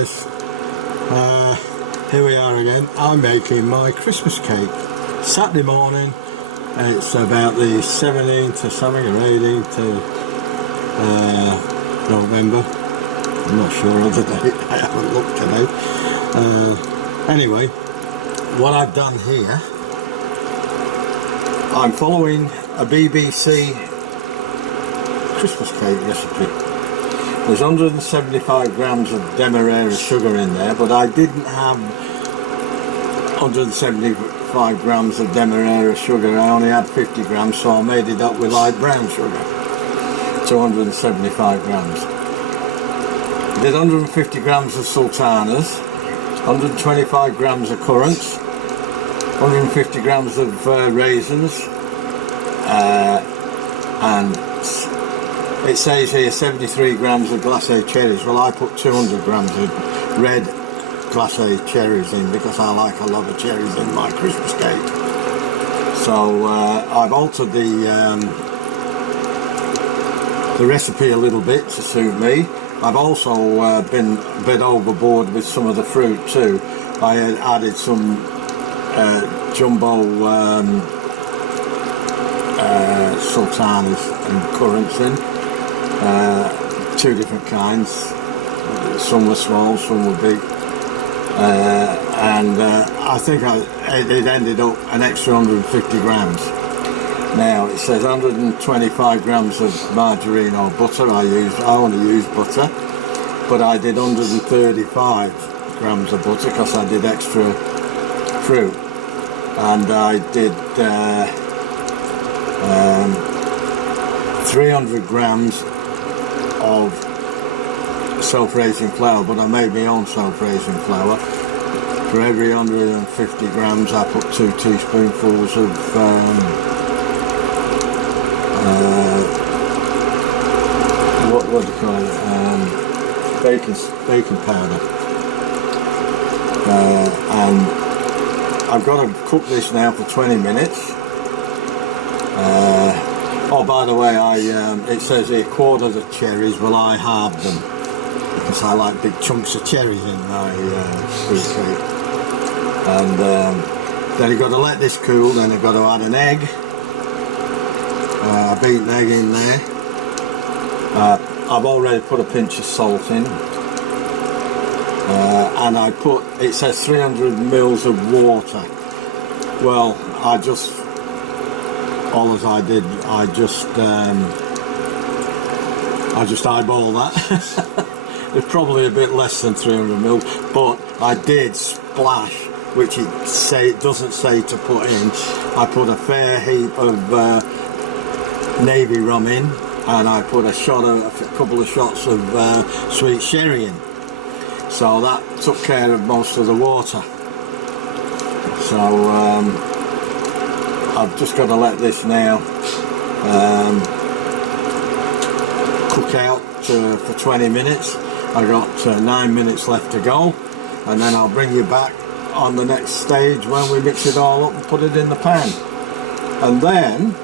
guys, here we are again. I'm making my Christmas cake. Saturday morning, it's about the 17th or something, or 18th of November. I'm not sure of the date, I haven't looked today. Anyway, what I've done here, I'm following a BBC Christmas cake recipe. There's 175 grams of demerara sugar in there, but I didn't have 175 grams of demerara sugar. I only had 50 grams, so I made it up with light brown sugar. 275 grams. I did 150 grams of sultanas, 125 grams of currants, 150 grams of raisins, and it says here 73 grams of glacé cherries. Well, I put 200 grams of red glacé cherries in because I like a lot of cherries in my Christmas cake. So I've altered the recipe a little bit to suit me. I've also been a bit overboard with some of the fruit too. I had added some jumbo sultanas and currants in. Two different kinds. Some were small, some were big, and I think it ended up an extra 150 grams. Now it says 125 grams of margarine or butter. I only use butter, but I did 135 grams of butter because I did extra fruit, and I did 300 grams of self-raising flour, but I made my own self-raising flour. For every 150 grams I put 2 teaspoonfuls of what do you call it, baking powder, and I've got to cook this now for 20 minutes. Oh, by the way, it says here quarter the cherries. Well, I halved them because I like big chunks of cherries in my fruit cake. And then you've got to let this cool. Then you've got to add an egg, a beaten egg in there. I've already put a pinch of salt in, and it says 300 mils of water. Well, I just eyeball that. It's probably a bit less than 300 mil, but I did splash, which it doesn't say to put in. I put a fair heap of navy rum in, and I put a couple of shots of sweet sherry in. So that took care of most of the water. So I've just got to let this now cook out for 20 minutes. I've got 9 minutes left to go, and then I'll bring you back on the next stage when we mix it all up and put it in the pan. And then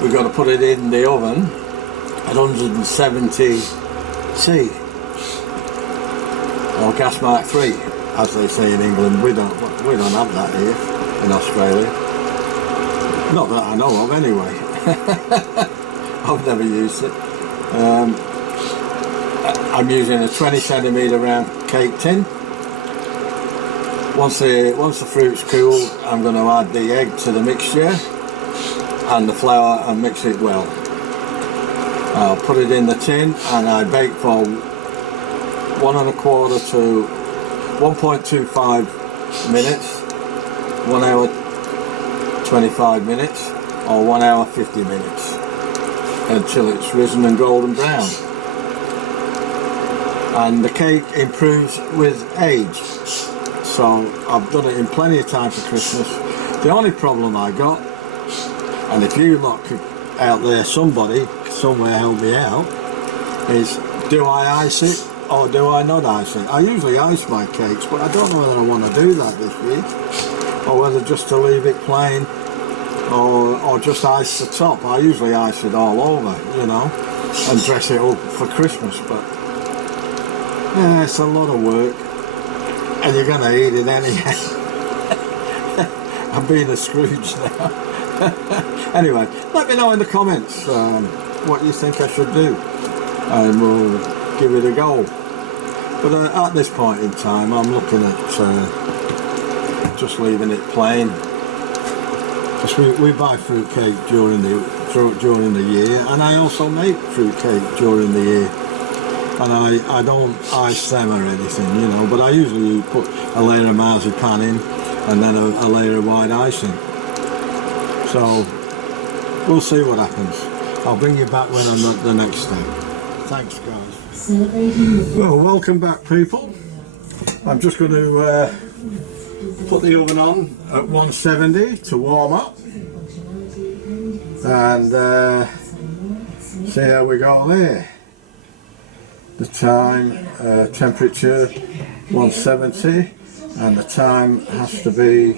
we've got to put it in the oven at 170 C. or gas mark 3, as they say in England. We don't have that here in Australia. Not that I know of anyway. I've never used it. I'm using a 20 centimetre round cake tin. Once the fruit's cool, I'm going to add the egg to the mixture and the flour and mix it well. I'll put it in the tin and I bake for 1¼ to 1.25 minutes, 1 hour 25 minutes, or 1 hour 50 minutes, until it's risen and golden brown. And the cake improves with age, so I've done it in plenty of time for Christmas. The only problem I got, and if you lot could out there, somebody somewhere help me out, is do I ice it or do I not ice it? I usually ice my cakes, but I don't know whether I want to do that this week or whether just to leave it plain or just ice the top. I usually ice it all over, you know, and dress it up for Christmas, but yeah, it's a lot of work, and you're gonna eat it anyhow. I'm being a Scrooge now. Anyway, let me know in the comments what you think I should do, and we'll give it a go. But at this point in time, I'm looking at just leaving it plain. Because we buy fruitcake during the year, and I also make fruitcake during the year. And I don't ice them or anything, you know, but I usually put a layer of marzipan in and then a layer of white icing. So we'll see what happens. I'll bring you back when I'm at the next step. Thanks, guys. Well, welcome back, people. I'm just going to put the oven on at 170 to warm up, and see how we go there. The time, temperature 170, and the time has to be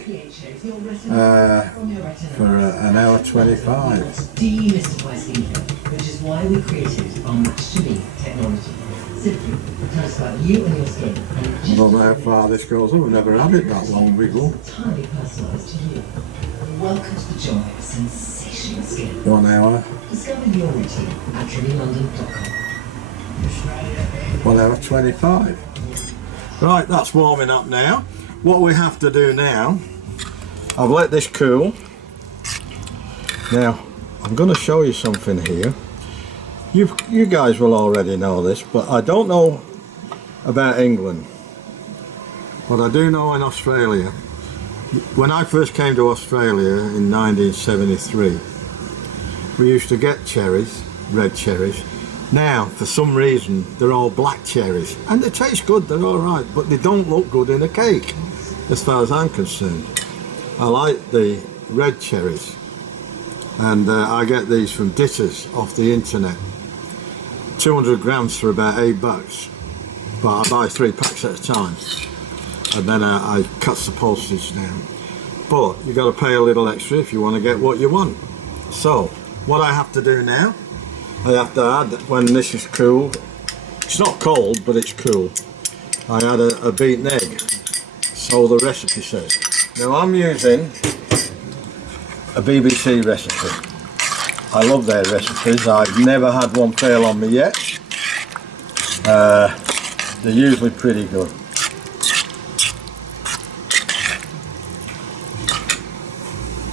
for an hour 25. Demystify skincare, which is why we created our Match to Me technology. Simply, tell us about you and your skin. I don't know how far this goes. I've never had it that long, Wiggle. Entirely personalised to you. Welcome to the joy of sensational skin. 1 hour. Discover your routine at trivylondon.com. 1 hour 25. Right, that's warming up now. What we have to do now, I've let this cool. Now, I'm going to show you something here. You guys will already know this, but I don't know about England. But I do know in Australia. When I first came to Australia in 1973, we used to get cherries, red cherries. Now, for some reason, they're all black cherries, and they taste good, they're all right, but they don't look good in a cake, as far as I'm concerned. I like the red cherries, and I get these from Ditters off the internet. 200 grams for about $8, but I buy 3 packs at a time, and then I cut the postage down. But you got to pay a little extra if you want to get what you want. So, what I have to do now, I have to add, when this is cool, it's not cold, but it's cool, I add a beaten egg, so the recipe says. Now I'm using a BBC recipe. I love their recipes, I've never had one fail on me yet. They're usually pretty good.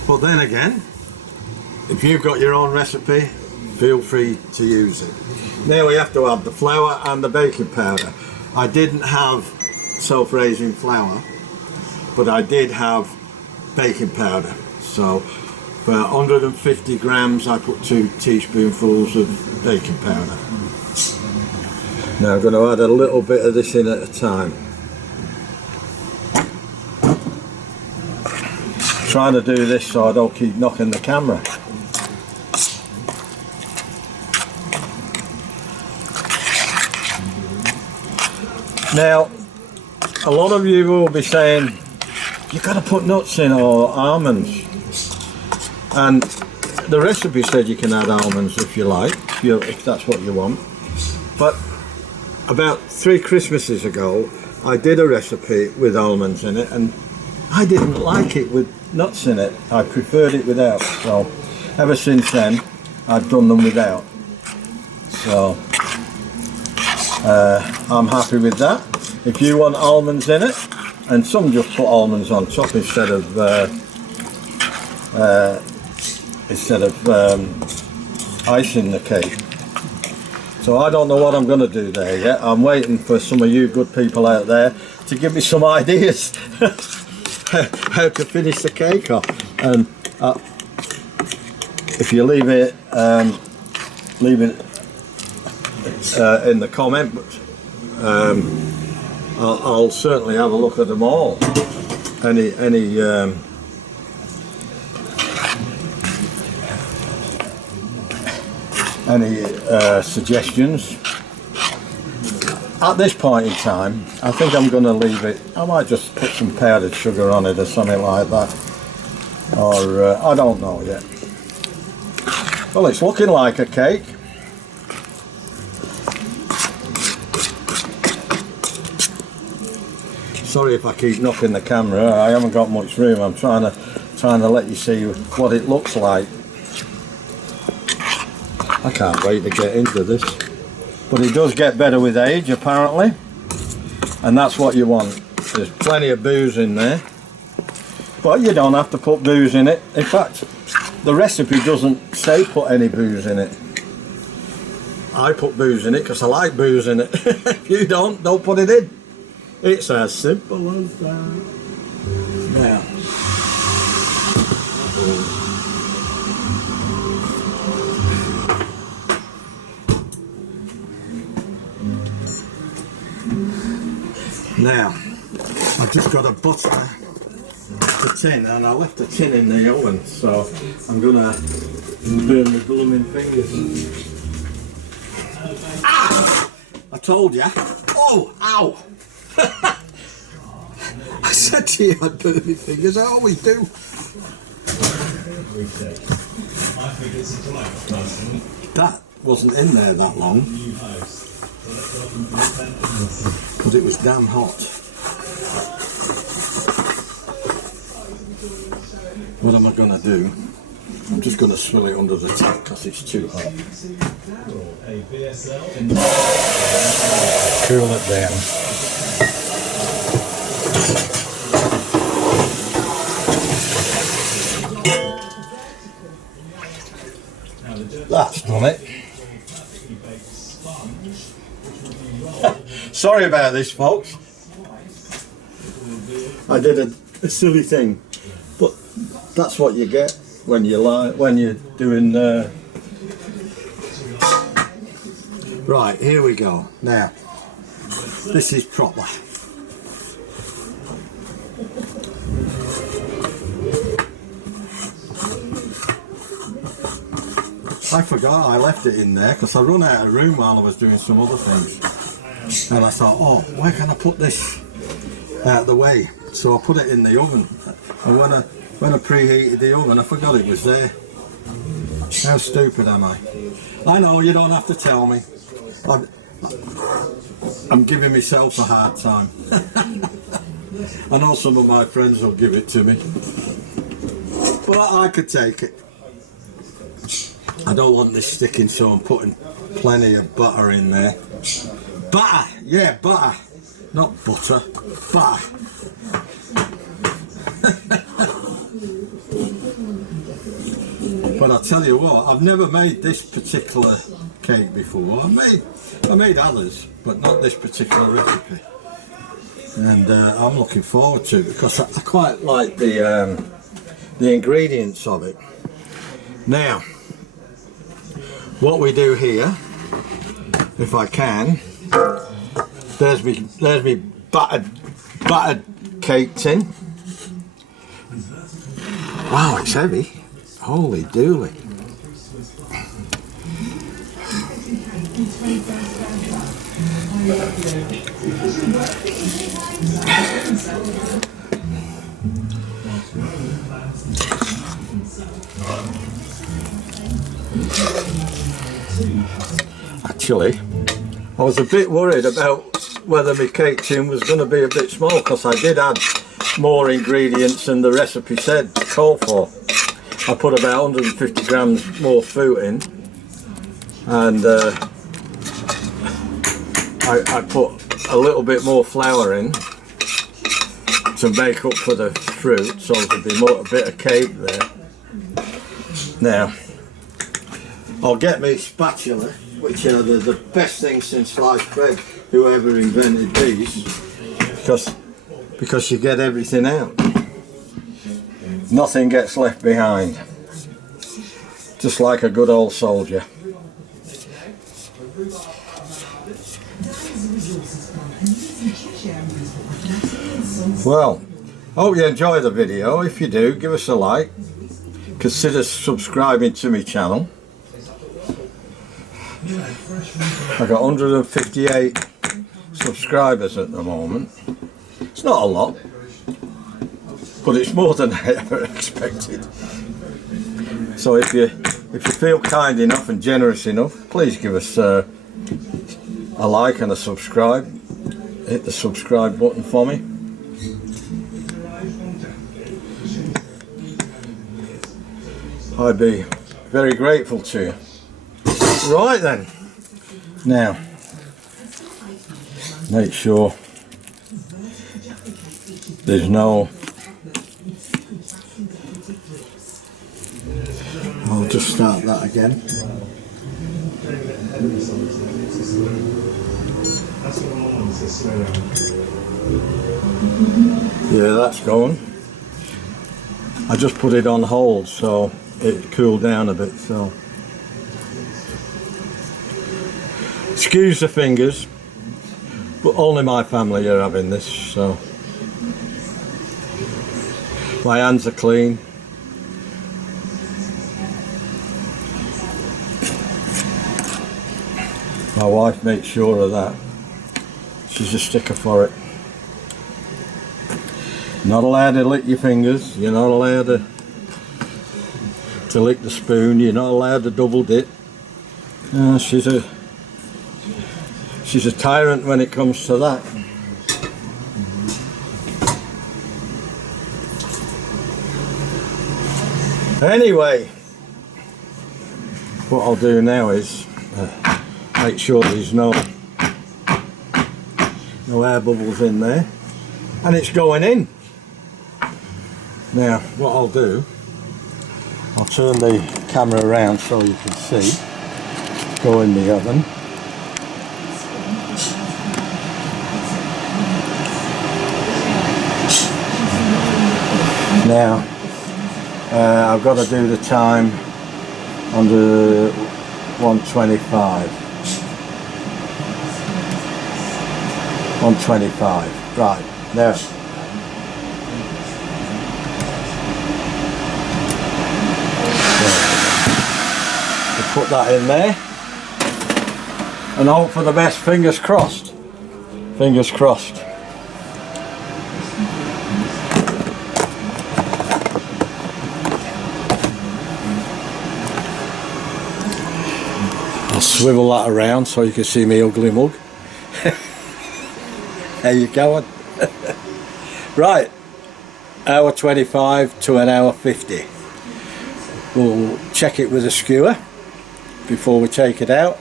But then again, if you've got your own recipe, feel free to use it. Now we have to add the flour and the baking powder. I didn't have self-raising flour, but I did have baking powder. So for 150 grams I put 2 teaspoonfuls of baking powder. Now I'm going to add a little bit of this in at a time. Trying to do this so I don't keep knocking the camera. Now, a lot of you will be saying, you've got to put nuts in or almonds. And the recipe said you can add almonds if you like, if that's what you want. But about 3 Christmases ago, I did a recipe with almonds in it, and I didn't like it with nuts in it. I preferred it without. So ever since then, I've done them without. So I'm happy with that. If you want almonds in it, and some just put almonds on top instead of icing the cake. So I don't know what I'm going to do there yet. I'm waiting for some of you good people out there to give me some ideas how to finish the cake off. And if you leave it in the comments, I'll certainly have a look at them all. Any suggestions? At this point in time, I think I'm going to leave it. I might just put some powdered sugar on it or something like that. or I don't know yet. Well, it's looking like a cake. Sorry if I keep knocking the camera. I haven't got much room. I'm trying to let you see what it looks like. I can't wait to get into this. But it does get better with age, apparently, and that's what you want. There's plenty of booze in there, but you don't have to put booze in it. In fact, the recipe doesn't say put any booze in it. I put booze in it because I like booze in it. If you don't put it in. It's as simple as that. Now, I've just got to butter the tin, and I left the tin in the oven, so I'm gonna burn my blooming fingers. Ah! I told you. Oh, ow! I said to you I'd burn my fingers. I always do. That wasn't in there that long, because it was damn hot. What am I going to do? I'm just going to swill it under the tap because it's too hot. Cool it down. That's done it. Sorry about this, folks. I did a silly thing, but that's what you get when you're doing. Right, here we go. Now, this is proper. I forgot I left it in there because I run out of room while I was doing some other things, and I thought, oh, where can I put this out of the way? So I put it in the oven, and when I preheated the oven, I forgot it was there. How stupid am I? I know, you don't have to tell me. I'm giving myself a hard time. I know some of my friends will give it to me, but I could take it. I don't want this sticking, so I'm putting plenty of butter in there. Butter! Yeah, butter. Not butter. Butter. But I'll tell you what, I've never made this particular cake before. I made others, but not this particular recipe. And I'm looking forward to it because I quite like the ingredients of it. Now, what we do here, if I can, there's me battered cake tin. Wow, it's heavy. Holy dooly. Actually, I was a bit worried about whether my cake tin was going to be a bit small because I did add more ingredients than the recipe said called for. I put about 150 grams more fruit in, and I put a little bit more flour in to make up for the fruit, so there'll be a bit of cake there. Now, I'll get me spatula, which are the best thing since sliced bread, whoever invented these, because you get everything out. Nothing gets left behind. Just like a good old soldier. Well, I hope you enjoy the video. If you do, give us a like. Consider subscribing to my channel. I've got 158 subscribers at the moment. It's not a lot, but it's more than I ever expected. So if you feel kind enough and generous enough, please give us a like and a subscribe. Hit the subscribe button for me. I'd be very grateful to you. Right then, now make sure there's no, I'll just start that again. Yeah, that's going. I just put it on hold so it cooled down a bit, so excuse the fingers, but only my family are having this, so my hands are clean. My wife makes sure of that. She's a sticker for it. Not allowed to lick your fingers, you're not allowed to lick the spoon, you're not allowed to double dip. She's a tyrant when it comes to that. Anyway, what I'll do now is make sure there's no air bubbles in there, and it's going in. Now what I'll do, I'll turn the camera around so you can see. Go in the oven. Now I've got to do the time under 125. 125. Right, there. Put that in there and hope for the best. Fingers crossed. Fingers crossed. I'll swivel that around so you can see me ugly mug. There you go. Right, hour 25 to an hour 50. We'll check it with a skewer before we take it out,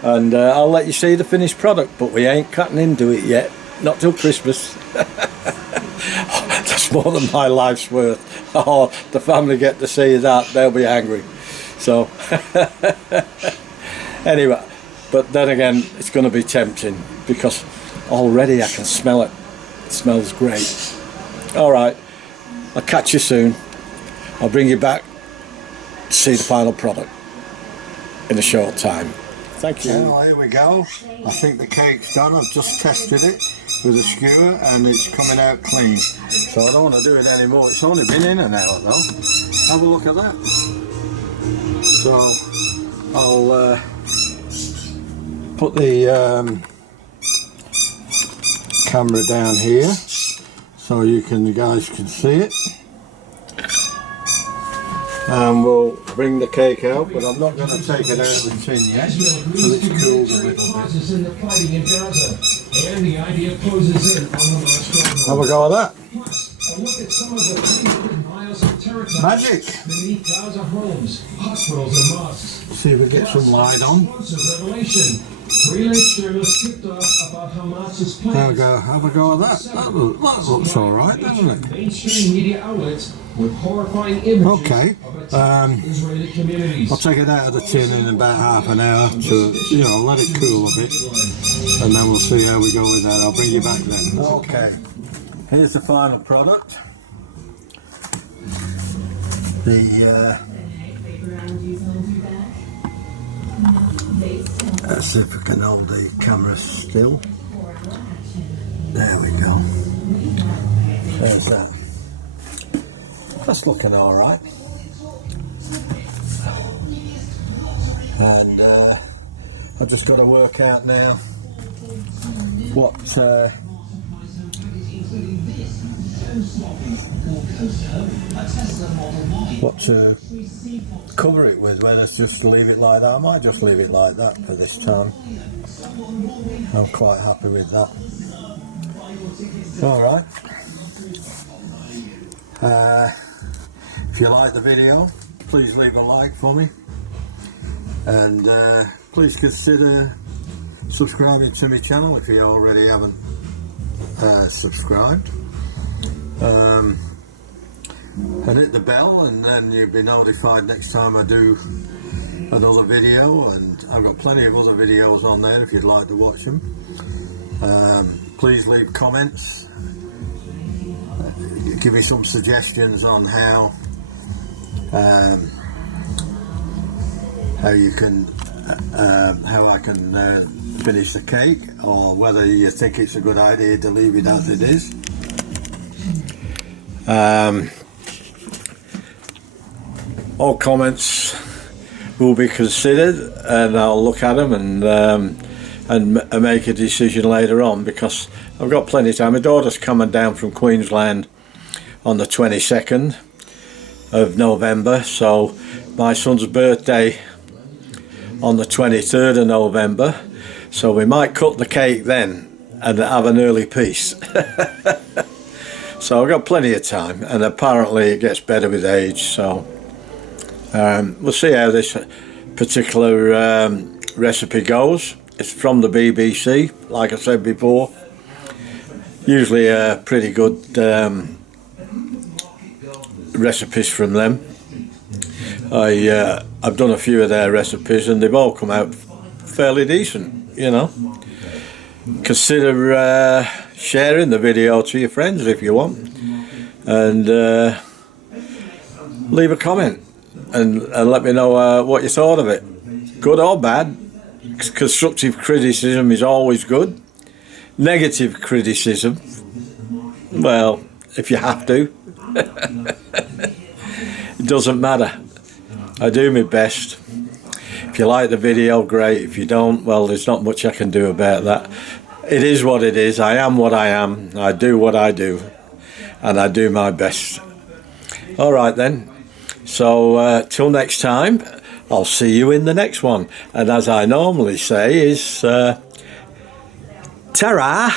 and I'll let you see the finished product, but we ain't cutting into it yet, not till Christmas. That's more than my life's worth. Oh, the family get to see that, they'll be angry. So anyway, but then again, it's going to be tempting because already I can smell it. It smells great. Alright, I'll catch you soon. I'll bring you back to see the final product in a short time. Thank you. Well, here we go. I think the cake's done. I've just tested it with a skewer and it's coming out clean. So I don't want to do it anymore. It's only been in an hour though. Have a look at that. So I'll put the camera down here so you guys can see it. And we'll bring the cake out, but I'm not going to take it out of the tin yet until it's cooled a little bit. Have a go at that. Magic! See if we get some light on. There we go, have a go at that. That looks alright, doesn't it? Okay, I'll take it out of the tin in about half an hour to, let it cool a bit, and then we'll see how we go with that. I'll bring you back then. Okay, here's the final product. Let's see if we can hold the camera still. There we go. There's that. That's looking all right. And I've just got to work out now what to cover it with, whether to just leave it like that. I might just leave it like that for this time. I'm quite happy with that. Alright. If you like the video, please leave a like for me, and please consider subscribing to my channel if you already haven't subscribed, and hit the bell, and then you'll be notified next time I do another video. And I've got plenty of other videos on there if you'd like to watch them. Please leave comments, give me some suggestions on how you can how I can finish the cake, or whether you think it's a good idea to leave it as it is. All comments will be considered, and I'll look at them and make a decision later on, because I've got plenty of time. My daughter's coming down from Queensland on the 22nd of November, so my son's birthday on the 23rd of November, so we might cut the cake then and have an early piece. So I've got plenty of time, and apparently it gets better with age, so we'll see how this particular recipe goes. It's from the BBC, like I said before. Usually pretty good recipes from them. I've done a few of their recipes, and they've all come out fairly decent, you know. Consider sharing the video to your friends if you want, and leave a comment and let me know what you thought of it, good or bad. Constructive criticism is always good. Negative criticism, well, if you have to, it doesn't matter. I do my best. If you like the video, great. If you don't, well, there's not much I can do about that. It is what it is. I am what I am. I do what I do, and I do my best. All right then. So till next time, I'll see you in the next one. And as I normally say is, ta-ra!